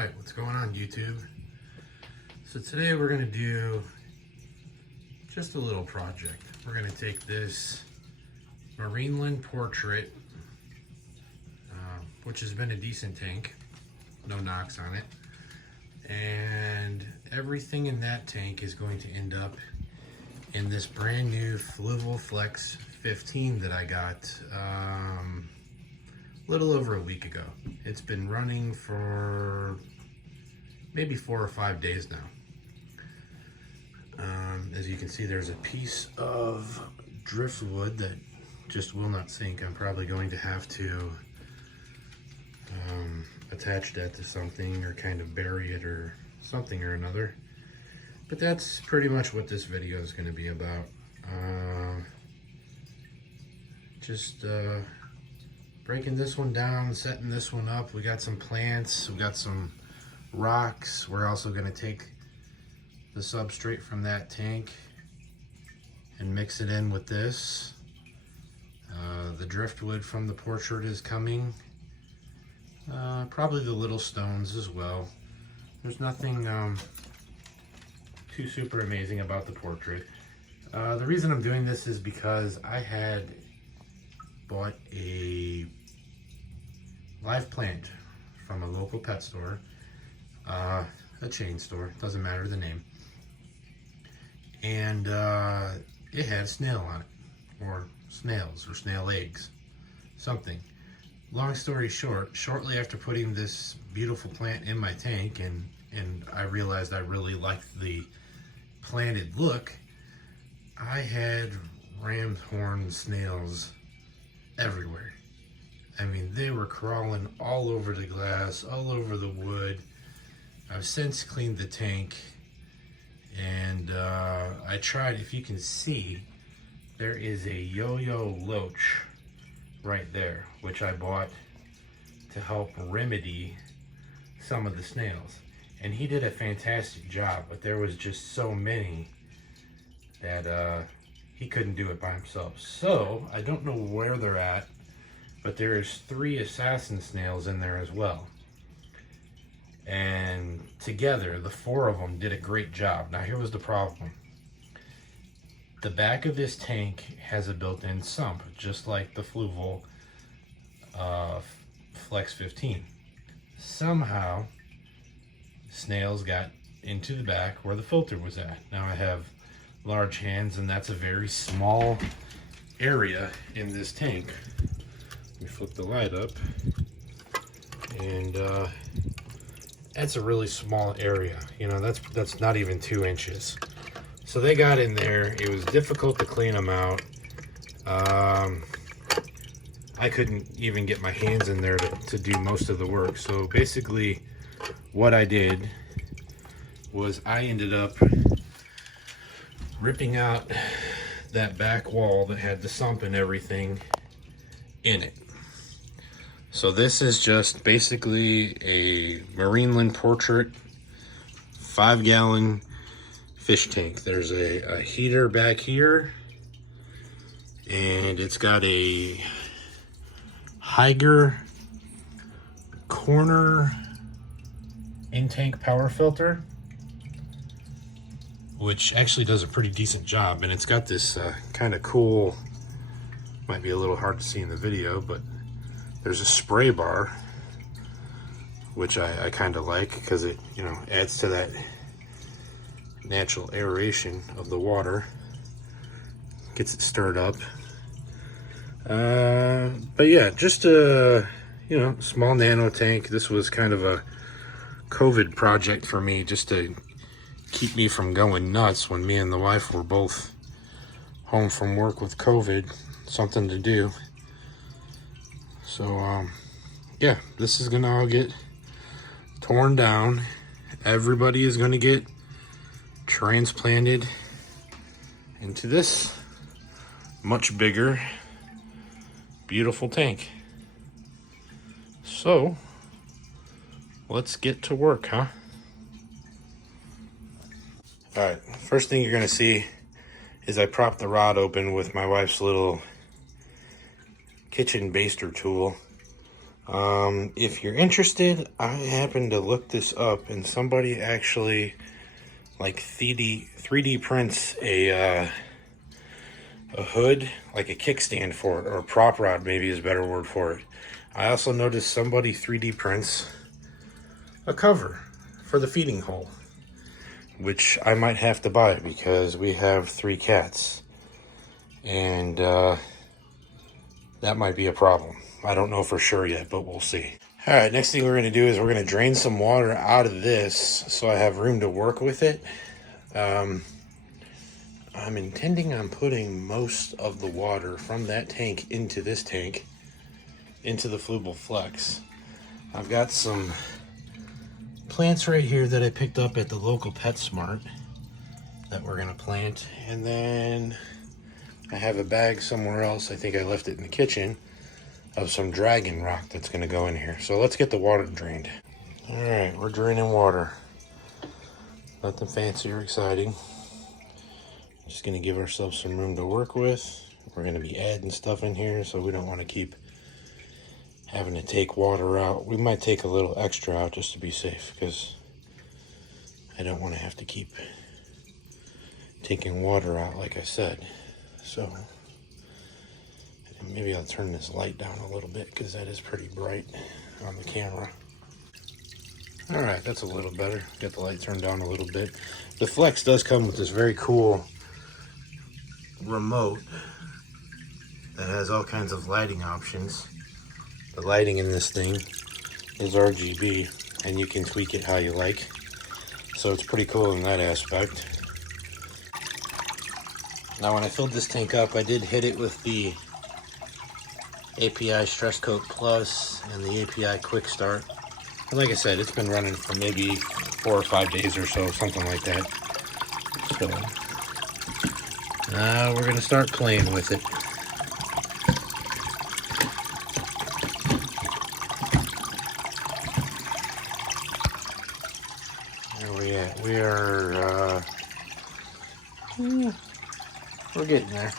Alright, what's going on YouTube? So today we're going to do just a little project. We're going to take this Marineland Portrait, which has been a decent tank, no knocks on it, and everything in that tank is going to end up in this brand new Fluval Flex 15 that I got a little over a week ago. It's been running for maybe 4 or 5 days now. As you can see, there's a piece of driftwood that just will not sink. I'm probably going to have to attach that to something or kind of bury it or something or another. But that's pretty much what this video is going to be about. Just breaking this one down, setting this one up. We got some plants, we got some rocks. We're also going to take the substrate from that tank and mix it in with this. The driftwood from the portrait is coming. Probably the little stones as well. There's nothing too super amazing about the portrait. The reason I'm doing this is because I had bought a live plant from a local pet store, a chain store, doesn't matter the name, and it had a snail on it, or snails, or snail eggs, something. Long story short, shortly after putting this beautiful plant in my tank and I realized I really liked the planted look, I had ram's horn snails everywhere. I mean, they were crawling all over the glass, all over the wood. I've since cleaned the tank, and I tried, if you can see, there is a yo-yo loach right there, which I bought to help remedy some of the snails. And he did a fantastic job, but there was just so many that he couldn't do it by himself. So I don't know where they're at, but there's 3 assassin snails in there as well. And together, the 4 of them did a great job. Now here was the problem. The back of this tank has a built-in sump, just like the Fluval Flex 15. Somehow, snails got into the back where the filter was at. Now I have large hands, and that's a very small area in this tank. Let me flip the light up, and that's a really small area. You know, that's not even 2 inches. So they got in there. It was difficult to clean them out. I couldn't even get my hands in there to do most of the work. So basically what I did was I ended up ripping out that back wall that had the sump and everything in it. So this is just basically a Marineland Portrait 5-gallon fish tank. There's a heater back here, and it's got a Higer corner in-tank power filter, which actually does a pretty decent job. And it's got this kind of cool, might be a little hard to see in the video, but there's a spray bar, which I kind of like because it, you know, adds to that natural aeration of the water, gets it stirred up. But yeah, just a, you know, small nano tank. This was kind of a COVID project for me, just to keep me from going nuts when me and the wife were both home from work with COVID. Something to do. So yeah, this is gonna all get torn down. Everybody is gonna get transplanted into this much bigger, beautiful tank. So let's get to work, huh? All right, first thing you're gonna see is I propped the rod open with my wife's little kitchen baster tool. If you're interested, I happened to look this up, and somebody actually like 3D prints a hood, like a kickstand for it, or a prop rod maybe is a better word for it. I also noticed somebody 3D prints a cover for the feeding hole, which I might have to buy because we have 3 cats, and that might be a problem. I don't know for sure yet, but we'll see. All right, next thing we're gonna do is we're gonna drain some water out of this so I have room to work with it. I'm intending on putting most of the water from that tank into this tank, into the Fluval Flex. I've got some plants right here that I picked up at the local PetSmart that we're gonna plant, and then I have a bag somewhere else, I think I left it in the kitchen, of some dragon rock that's gonna go in here. So let's get the water drained. All right, we're draining water. Nothing fancy or exciting. Just gonna give ourselves some room to work with. We're gonna be adding stuff in here, so we don't wanna keep having to take water out. We might take a little extra out just to be safe, because I don't wanna have to keep taking water out like I said. So maybe I'll turn this light down a little bit because that is pretty bright on the camera. All right, that's a little better. Get the light turned down a little bit. The Flex does come with this very cool remote that has all kinds of lighting options. The lighting in this thing is RGB, and you can tweak it how you like. So it's pretty cool in that aspect. Now when I filled this tank up, I did hit it with the API Stress Coat Plus and the API Quick Start. And like I said, it's been running for maybe 4 or 5 days or so, something like that. So now we're gonna start playing with it. Where are we at? We are, we're getting there.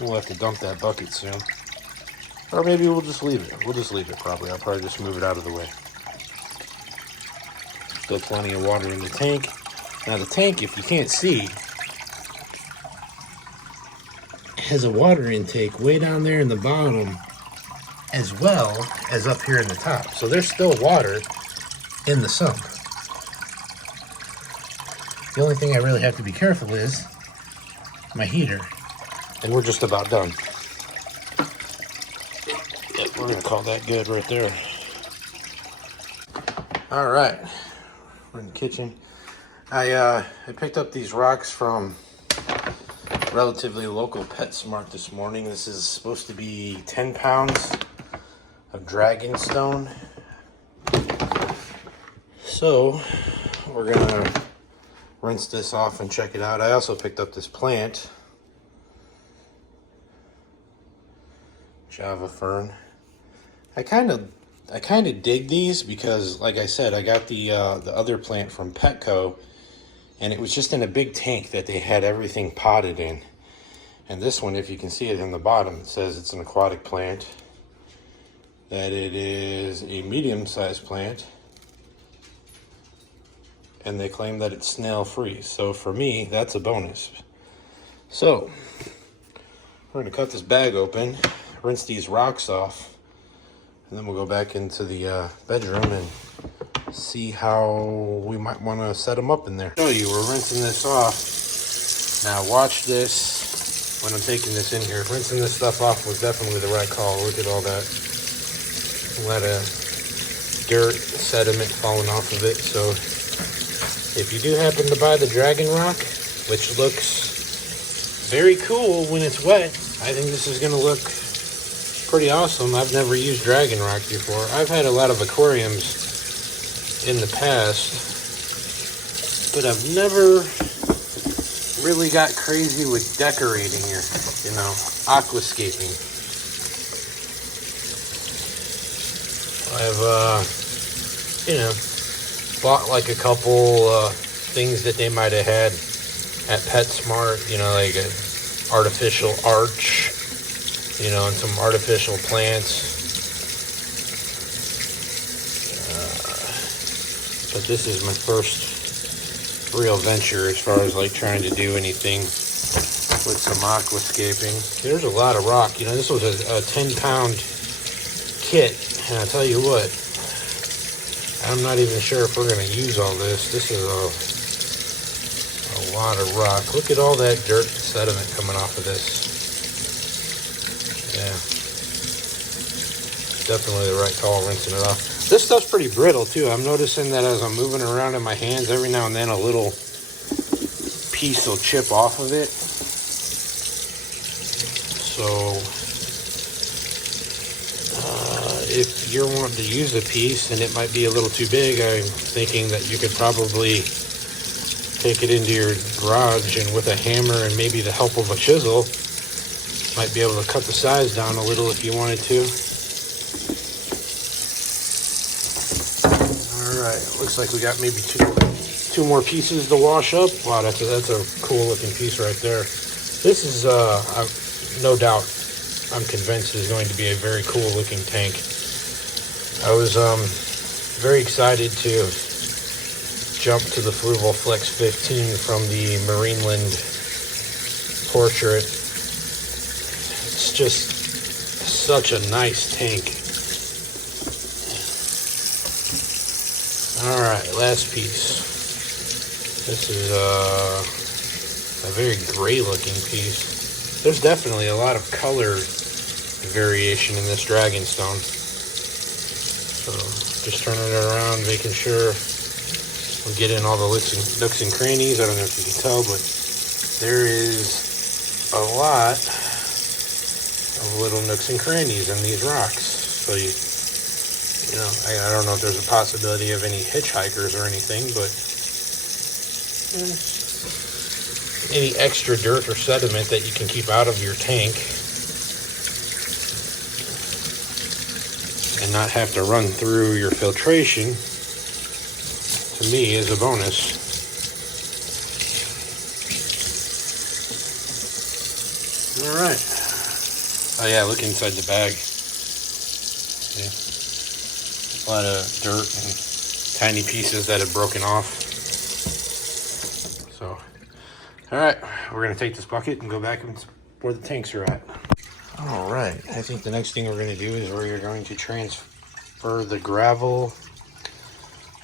We'll have to dump that bucket soon. Or maybe we'll just leave it. We'll just leave it probably. I'll probably just move it out of the way. Still plenty of water in the tank. Now the tank, if you can't see, has a water intake way down there in the bottom as well as up here in the top. So there's still water in the sump. The only thing I really have to be careful is my heater. And we're just about done. Yep, we're gonna call that good right there. All right, we're in the kitchen. I picked up these rocks from relatively local PetSmart this morning. This is supposed to be 10 pounds of dragon stone. So we're gonna rinse this off and check it out. I also picked up this plant, Java fern. I kind of dig these because, like I said, I got the other plant from Petco, and it was just in a big tank that they had everything potted in. And this one, if you can see it in the bottom, it says it's an aquatic plant, that it is a medium-sized plant, and they claim that it's snail-free. So for me, that's a bonus. So we're gonna cut this bag open, rinse these rocks off, and then we'll go back into the bedroom and see how we might want to set them up in there. Show you, we're rinsing this off. Now watch this when I'm taking this in here. Rinsing this stuff off was definitely the right call. Look at all that. A lot of dirt, sediment falling off of it. So if you do happen to buy the dragon rock, which looks very cool when it's wet, I think this is going to look pretty awesome. I've never used dragon rock before. I've had a lot of aquariums in the past, but I've never really got crazy with decorating it, you know, aquascaping. I've, you know, bought like a couple things that they might have had at PetSmart, you know, like an artificial arch, you know, and some artificial plants. but this is my first real venture as far as like trying to do anything with some aquascaping. There's a lot of rock. You know, this was a 10-pound kit, and I tell you what, I'm not even sure if we're going to use all this. This is a lot of rock. Look at all that dirt and sediment coming off of this. Yeah, definitely the right call, rinsing it off. This stuff's pretty brittle too. I'm noticing that as I'm moving around in my hands, every now and then a little piece will chip off of it. So if you're wanting to use a piece and it might be a little too big, I'm thinking that you could probably take it into your garage and with a hammer and maybe the help of a chisel, might be able to cut the size down a little if you wanted to. Alright, looks like we got maybe two more pieces to wash up. Wow, that's a cool looking piece right there. This is, no doubt, I'm convinced is going to be a very cool looking tank. I was very excited to jump to the Fluval Flex 15 from the Marineland Portrait. It's just such a nice tank. All right, last piece. This is a very gray looking piece. There's definitely a lot of color variation in this dragonstone. So just turning it around, making sure we get in all the nooks and crannies. I don't know if you can tell, but there is a lot of little nooks and crannies in these rocks. So you know, I don't know if there's a possibility of any hitchhikers or anything, but any extra dirt or sediment that you can keep out of your tank and not have to run through your filtration, to me, is a bonus. All right. Oh yeah, look inside the bag. See? A lot of dirt and tiny pieces that have broken off. So, all right, we're gonna take this bucket and go back where the tanks are at. All right, I think the next thing we're gonna do is we're going to transfer the gravel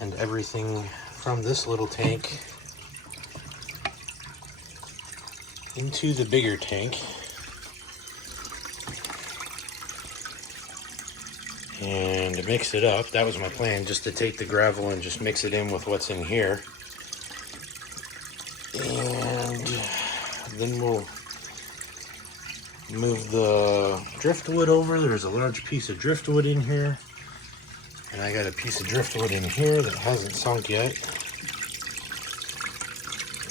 and everything from this little tank into the bigger tank. And mix it up. That was my plan, just to take the gravel and just mix it in with what's in here. And then we'll move the driftwood over. There's a large piece of driftwood in here. And I got a piece of driftwood in here that hasn't sunk yet.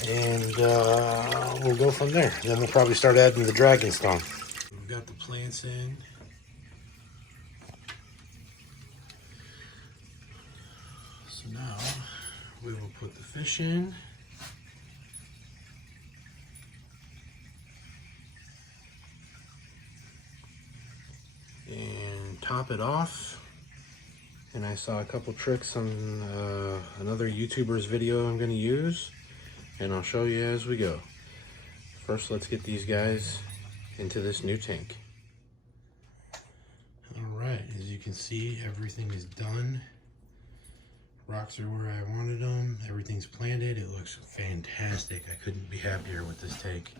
And we'll go from there. Then we'll probably start adding the dragonstone. We've got the plants in. So now we will put the fish in. And top it off. And I saw a couple tricks on another YouTuber's video I'm going to use, and I'll show you as we go. First, let's get these guys into this new tank. All right, as you can see, everything is done. Rocks are where I wanted them. Everything's planted. It looks fantastic. I couldn't be happier with this tank.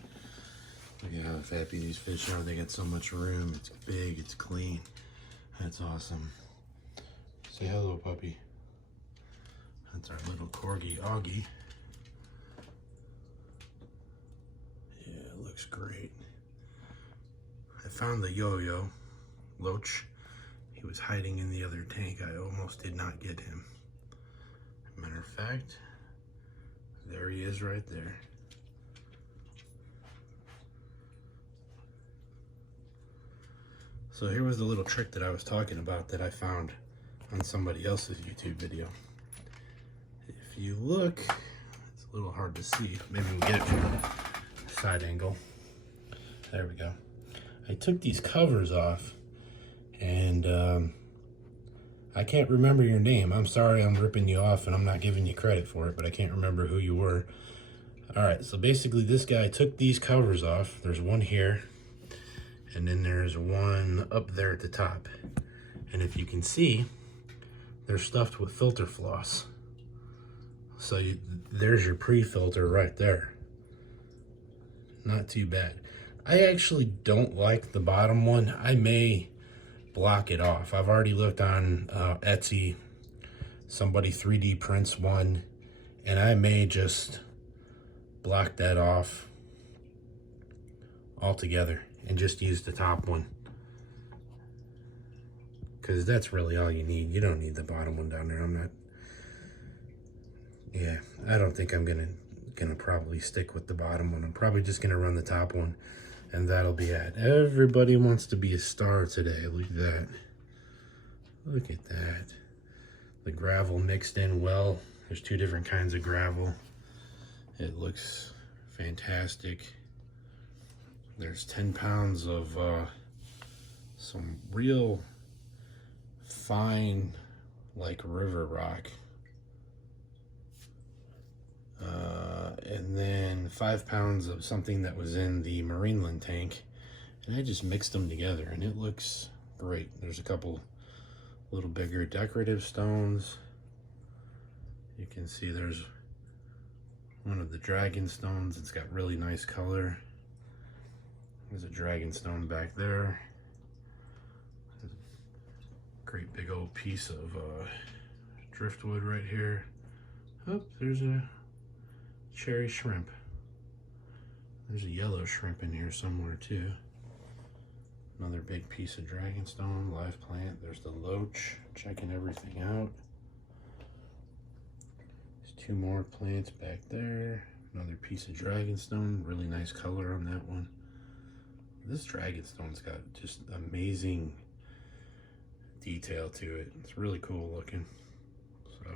Look at how happy these fish are. They got so much room. It's big, it's clean. That's awesome. Say hello, puppy. That's our little corgi, Augie. Yeah, it looks great. I found the yo-yo, Loach. He was hiding in the other tank. I almost did not get him. Matter of fact, there he is right there. So here was the little trick that I was talking about that I found on somebody else's YouTube video. If you look, it's a little hard to see. Maybe we'll get it from a side angle. There we go. I took these covers off, and I can't remember your name. I'm sorry I'm ripping you off and I'm not giving you credit for it, but I can't remember who you were. All right, so basically this guy took these covers off. There's one here, and then there's one up there at the top. And if you can see, they're stuffed with filter floss. So there's your pre-filter right there. Not too bad. I actually don't like the bottom one. I may block it off. I've already looked on Etsy. Somebody 3D prints one, and I may just block that off altogether and just use the top one, because that's really all you need. You don't need the bottom one down there. I don't think I'm gonna probably stick with the bottom one. I'm probably just gonna run the top one, and that'll be it. Everybody wants to be a star today. Look at that. Look at that. The gravel mixed in well. There's two different kinds of gravel. It looks fantastic. There's 10 pounds of some real fine, like river rock. And then 5 pounds of something that was in the Marineland tank. And I just mixed them together and it looks great. There's a couple little bigger decorative stones. You can see there's one of the dragon stones. It's got really nice color. There's a dragon stone back there. Great big old piece of driftwood right here. Oh, there's a cherry shrimp. There's a yellow shrimp in here somewhere too. Another big piece of dragonstone, live plant. There's the loach, checking everything out. There's 2 more plants back there. Another piece of dragonstone, really nice color on that one. This dragonstone's got just amazing detail to it. It's really cool looking. So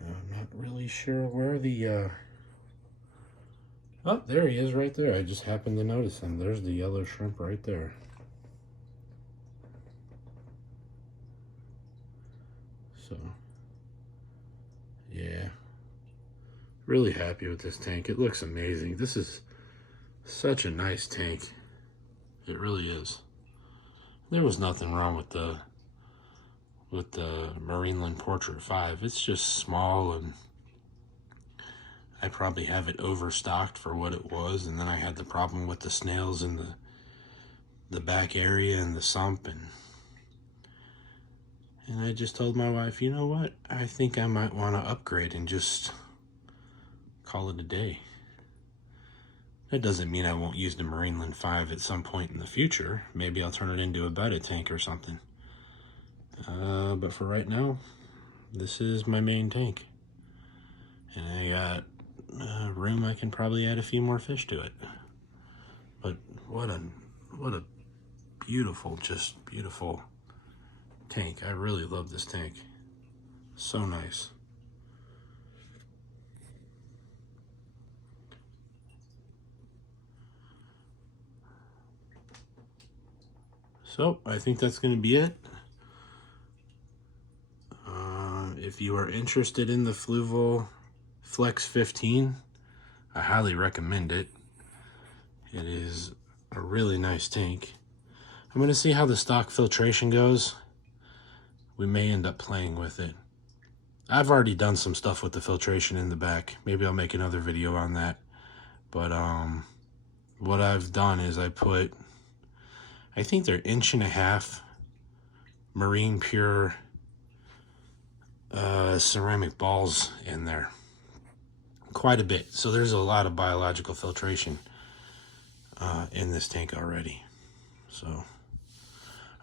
I'm not really sure where the oh, there he is right there. I just happened to notice him. There's the yellow shrimp right there. So yeah, really happy with this tank. It looks amazing. This is such a nice tank. It really is. There was nothing wrong with the Marineland Portrait 5. It's just small, and I probably have it overstocked for what it was, and then I had the problem with the snails in the back area and the sump, and I just told my wife, you know what, I think I might want to upgrade and just call it a day. That doesn't mean I won't use the Marineland 5 at some point in the future. Maybe I'll turn it into a betta tank or something. But for right now, this is my main tank. And I got room I can probably add a few more fish to it. But what a beautiful, just beautiful tank. I really love this tank. So nice. So I think that's going to be it. If you are interested in the Fluval Flex 15, I highly recommend it. It is a really nice tank. I'm going to see how the stock filtration goes. We may end up playing with it. I've already done some stuff with the filtration in the back. Maybe I'll make another video on that. But what I've done is I put, I think they're 1.5" marine pure ceramic balls in there. Quite a bit. So there's a lot of biological filtration in this tank already. So,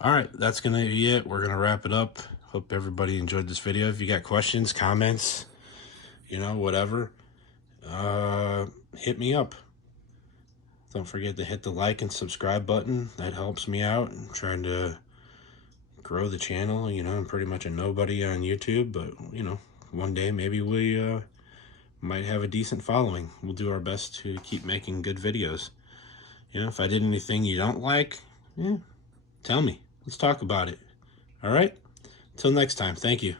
all right, that's gonna be it. We're gonna wrap it up. Hope everybody enjoyed this video. If you got questions, comments, you know, whatever, hit me up. Don't forget to hit the like and subscribe button. That helps me out. I'm trying to grow the channel. You know, I'm pretty much a nobody on YouTube, but you know, one day maybe we might have a decent following. We'll do our best to keep making good videos. You know, if I did anything you don't like, tell me. Let's talk about it. All right, till next time, thank you.